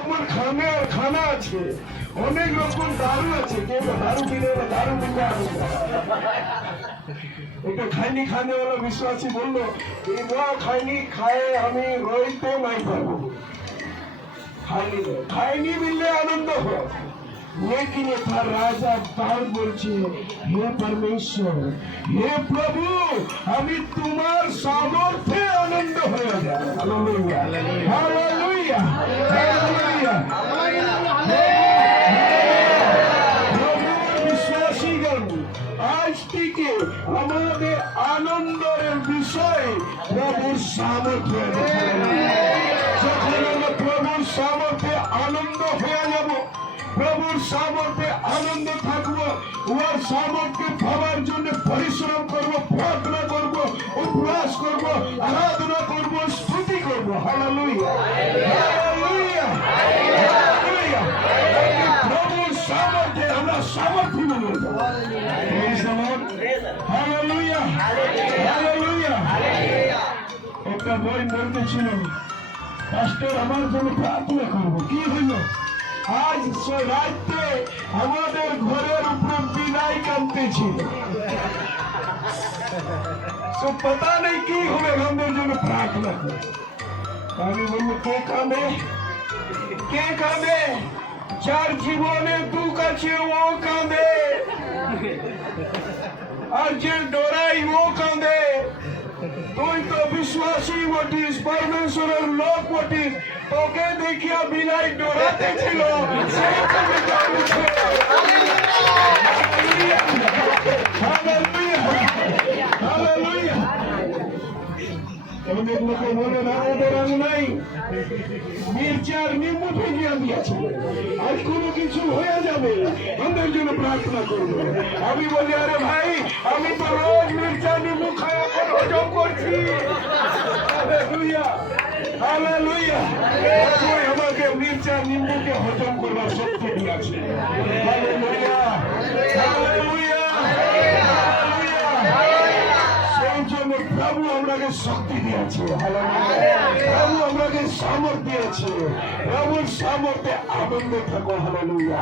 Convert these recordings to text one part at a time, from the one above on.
রকমের খানা আছে, অনেক রকম দারু আছে। কেউ দারু কিনে দারু কিনে এটা খাইনি খানে वाला विश्वासी बोलो खाइनी खाए আমি রইতে নাই পারবো। খাইনি মিললে আনন্দ হয়, लेकिन था राजा दाऊद बोलছে हे परमेश्वर हे प्रभु আমি তোমার সামর্থ্যে আনন্দ হয়ে যায়। Hallelujah hallelujah hallelujah. বিশ্বাসীগণ আজ থেকে আমাদের আনন্দের বিষয় প্রভুর সামর্থ্য। যখন আমরা প্রভুর সামর্থ্যে আনন্দ হয়ে যাব, প্রভুর সামর্থ্যে আনন্দ থাকবো, ওর সামর্থ্যে পাওয়ার জন্য পরিশ্রম করবো, প্রার্থনা করবো, উপবাস করবো, আরাধনা করবো, স্তুতি করবো। Hallelujah hallelujah hallelujah. প্রভুর সামর্থ্যে আমরা সামর্থ্য বলে যাব। Hallelujah hallelujah. একটা বই বলতেছিল, পাস্টর আমার জন্য প্রার্থনা করবো। কি হইল? আজ রাত্রে আমাদের ঘরের উপরে বিলাই কাঁদতেছিল। पता नहीं কি হবে, আমাদের জন্য প্রার্থনা করে। আমি বলবো কে কাঁদে? কে কাঁদে? যার জীবনে দুঃখ আছে ও কাঁদে, আর যে ডরাই ও কাঁদে। তুই তো বিশ্বাসী বটিস, পরমেশ্বরের লোক বটিস, তোকে দেখিয়া বিলাই ডরাতে ছিল। অনেক লোকে বলে না ডরানো নাই, মির্জার নিম্ন ফেলিয়া দিয়েছে, আর কোনো কিছু হয়ে যাবে, আমাদের জন্য প্রার্থনা করবো। আমি বলি আরে ভাই, আমি তো রোজ মির্জা নিম্ন খাওয়া হজম করছি। Hallelujah hallelujah. তুই আমাকে মির্জা নিম্বুকে হজম করবার শক্তি দিয়েছে। Hallelujah hallelujah hallelujah. সেই জন্য প্রভু আমাকে শক্তি দিয়েছে। হালেলুয়া। প্রভু আমাকে সামর্থ্য দিয়েছে। প্রভুর সামর্থ্যে আনন্দে থাকো। Hallelujah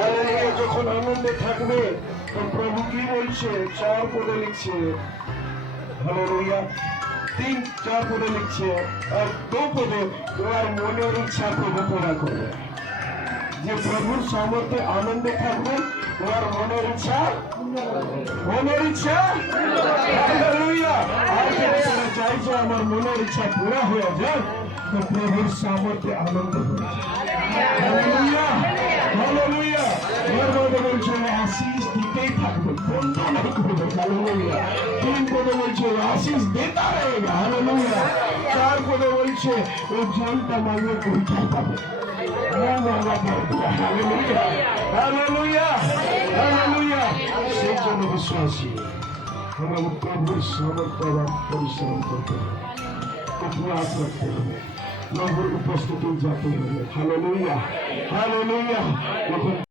hallelujah. যখন আনন্দে থাকবে তো প্রভু কি বলছে? 4 পদে লিখছে। হালেলুয়া। 3-4 পদে লিখছে, আর 2 পদে তোমার মনের ইচ্ছা প্রভু পুরা করবে। যে প্রভুর সামর্থ্যে আনন্দে থাকবে, তোমার মনের ইচ্ছা হালেলুয়া। আর যদি তোমরা চাই যে আমার মনের ইচ্ছা পুরা হয়ে যায়, তো প্রভুর সামর্থ্যে আনন্দ হবে। Hallelujah hallelujah. এর মধ্যে বলছে আশিস দিতেই থাকবে, বন্ধ না করবে। হালেলুয়া। 3 পদে বলছে আশিস দেতা रहेगा। হালেলুয়া। 4 পদে বলছে ও জলটা মাঙ্গে পরীক্ষা পাবে। Hallelujah hallelujah hallelujah. সেই জন্য বিশ্বাসী আমরা প্রভুর সামর্থ্য পরিশ্রম করতে হবে, উপবাস রাখতে হবে, প্রভুর উপস্থিতি যেতে হবে। Hallelujah hallelujah.